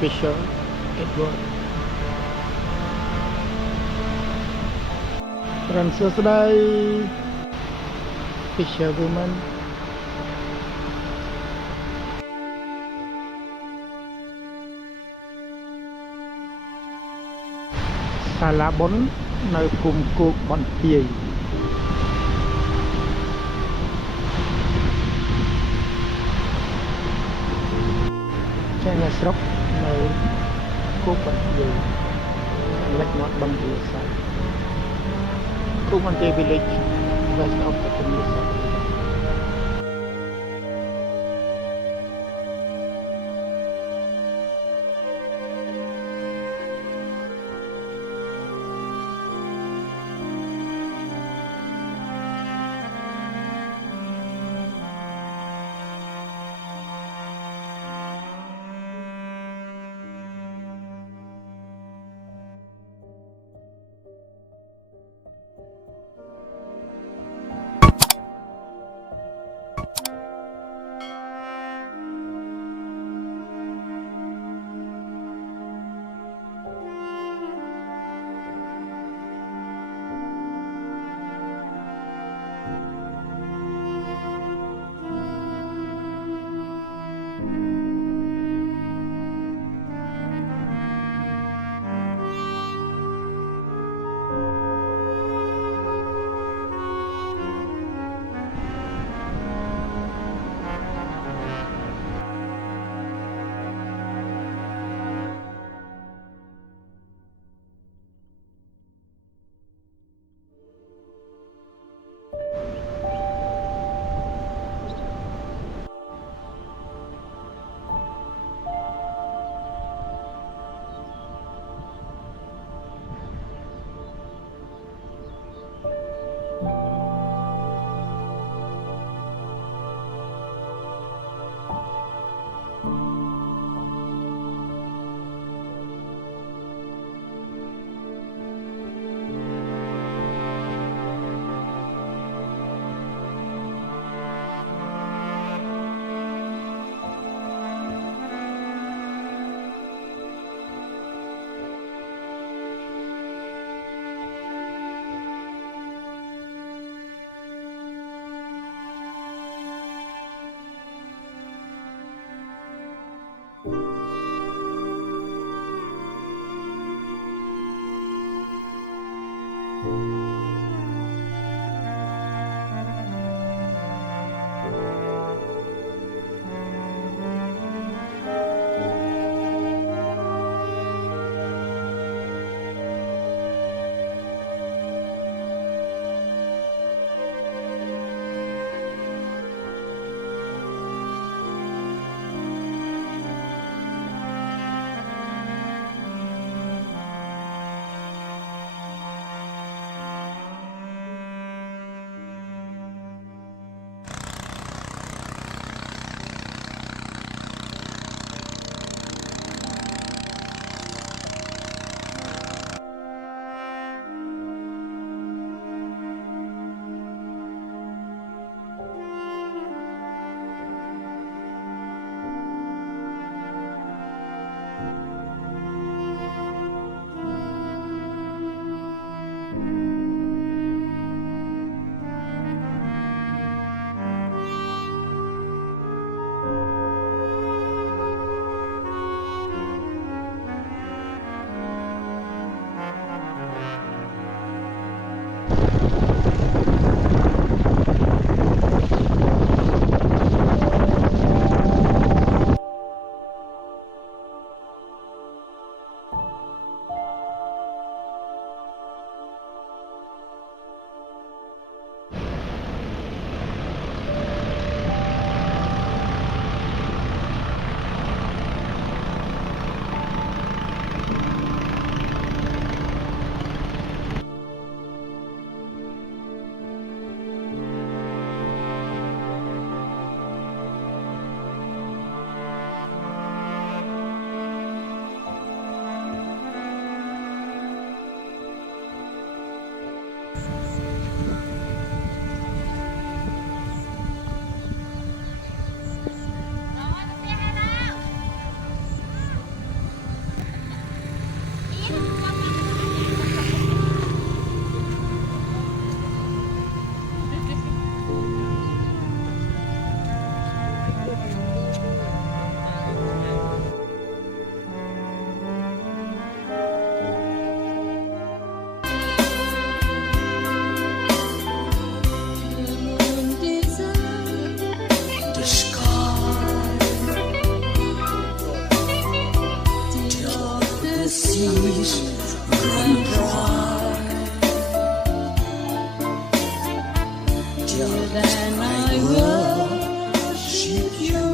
Fisher Edward រំសួស្ដី Fisher Woman សាលាបុណ្យនៅភូមិគោកបន្ទាយចេញនៅស្រុកនៅគោកបន្ទាយលិចមាត់បឹងវាសាគោកបន្ទាយ Village west of the community seas run dry. Till then I worship you.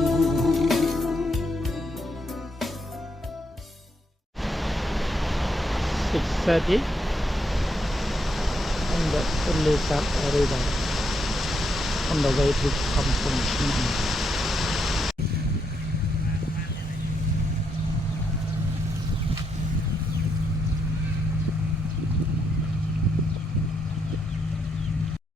6:30 on the Ulesat River on the way to Kampong Chhnang.